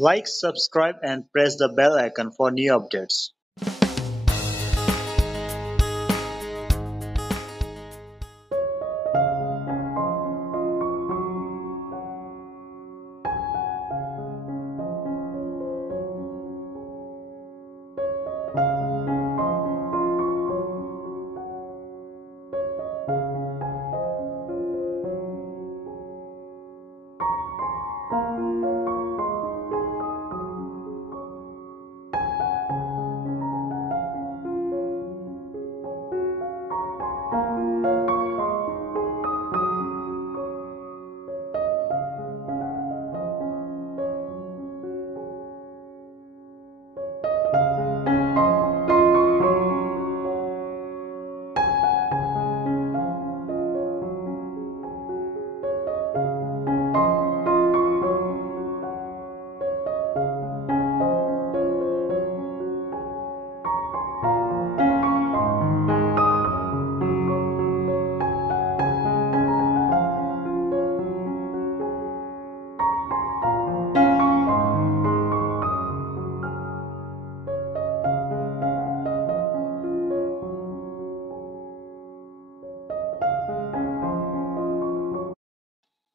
Like, subscribe and press the bell icon for new updates.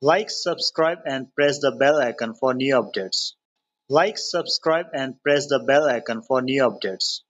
Like, subscribe and press the bell icon for new updates. Like, subscribe and press the bell icon for new updates.